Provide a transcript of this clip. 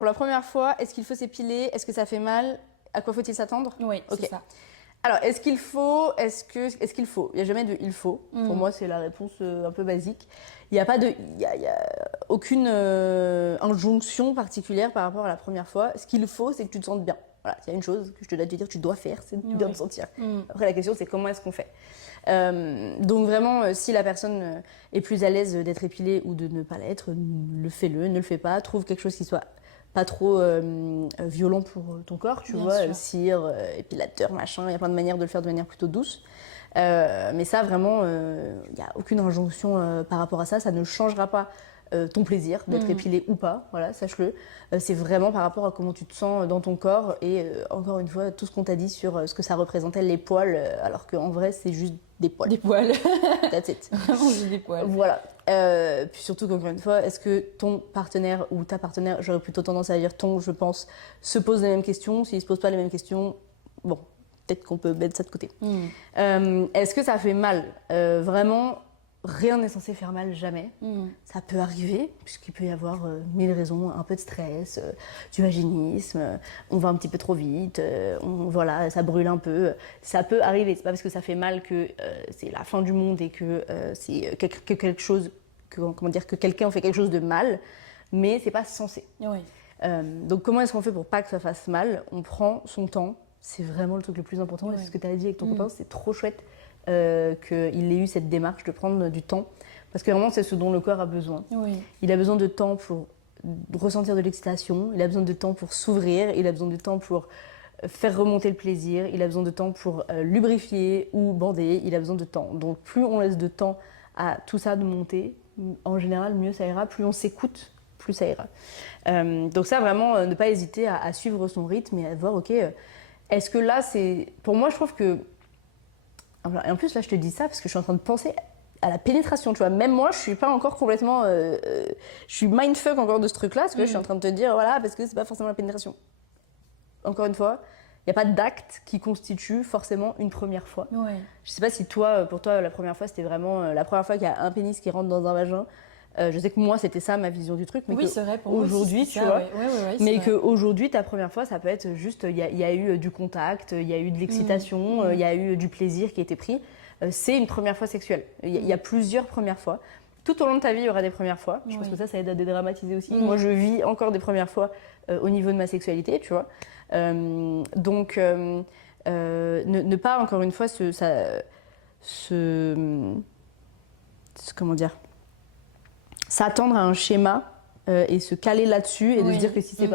Pour la première fois, est-ce qu'il faut s'épiler? Est-ce que ça fait mal? À quoi faut-il s'attendre? Oui, Ok. c'est ça. Alors, est-ce qu'il faut? Est-ce qu'il faut? Il n'y a jamais de il faut. Pour moi, c'est la réponse un peu basique. Il n'y a pas de, il y a aucune injonction particulière par rapport à la première fois. Ce qu'il faut, c'est que tu te sentes bien. Voilà, il y a une chose que je te dois te dire, tu dois faire, c'est bien te sentir. Après, la question, c'est comment est-ce qu'on fait? Donc vraiment, si la personne est plus à l'aise d'être épilée ou de ne pas l'être, fais-le, ne le fais pas. Trouve quelque chose qui soit pas trop violent pour ton corps, tu vois, cire, épilateur, machin. Il y a plein de manières de le faire de manière plutôt douce. Mais ça, vraiment, il n'y a aucune injonction par rapport à ça. Ça ne changera pas ton plaisir d'être épilé ou pas, voilà, sache-le. C'est vraiment par rapport à comment tu te sens dans ton corps et encore une fois, tout ce qu'on t'a dit sur ce que ça représentait, les poils, alors qu'en vrai, c'est juste des poils. Des poils. That's it. Vraiment juste des poils. Voilà. Puis surtout qu'encore une fois, est-ce que ton partenaire ou ta partenaire, j'aurais plutôt tendance à dire ton, je pense, se pose les mêmes questions. S'il se pose pas les mêmes questions, bon, peut-être qu'on peut mettre ça de côté. Est-ce que ça fait mal? Vraiment, rien n'est censé faire mal, jamais. Ça peut arriver, puisqu'il peut y avoir mille raisons, un peu de stress, du vaginisme, on va un petit peu trop vite, voilà, ça brûle un peu. Ça peut arriver, c'est pas parce que ça fait mal que c'est la fin du monde et que c'est quelque chose, comment dire, que quelqu'un fait quelque chose de mal, mais c'est pas censé. Oui. Donc comment est-ce qu'on fait pour pas que ça fasse mal? On prend son temps, c'est vraiment le truc le plus important, et c'est ce que tu as dit avec ton copain, c'est trop chouette. Qu'il ait eu cette démarche de prendre du temps, parce que vraiment c'est ce dont le corps a besoin. Il a besoin de temps pour ressentir de l'excitation, il a besoin de temps pour s'ouvrir, il a besoin de temps pour faire remonter le plaisir, il a besoin de temps pour lubrifier ou bander, il a besoin de temps. Donc plus on laisse de temps à tout ça de monter, en général mieux ça ira, plus on s'écoute, plus ça ira. Donc ça vraiment, ne pas hésiter à suivre son rythme et à voir, ok, est-ce que là c'est... Pour moi je trouve que... Et en plus, là, je te dis ça parce que je suis en train de penser à la pénétration, tu vois. Même moi, je suis pas encore complètement... je suis mindfuck encore de ce truc-là, parce que là, je suis en train de te dire, voilà, parce que c'est pas forcément la pénétration. Encore une fois, il n'y a pas d'acte qui constitue forcément une première fois. Je sais pas si toi, pour toi, la première fois, c'était vraiment la première fois qu'il y a un pénis qui rentre dans un vagin. Je sais que moi, c'était ça ma vision du truc, mais oui, c'est vrai, pour moi aujourd'hui, aussi, tu vois, mais vrai. qu'aujourd'hui, ta première fois, ça peut être juste, il y a eu du contact, il y a eu de l'excitation, il y a eu du plaisir qui a été pris. C'est une première fois sexuelle. Il y a plusieurs premières fois. Tout au long de ta vie, il y aura des premières fois. Je pense que ça aide à dédramatiser aussi. Moi, je vis encore des premières fois au niveau de ma sexualité, tu vois. Donc, ne pas, encore une fois, comment dire, s'attendre à un schéma et se caler là-dessus et de se dire que si c'est pas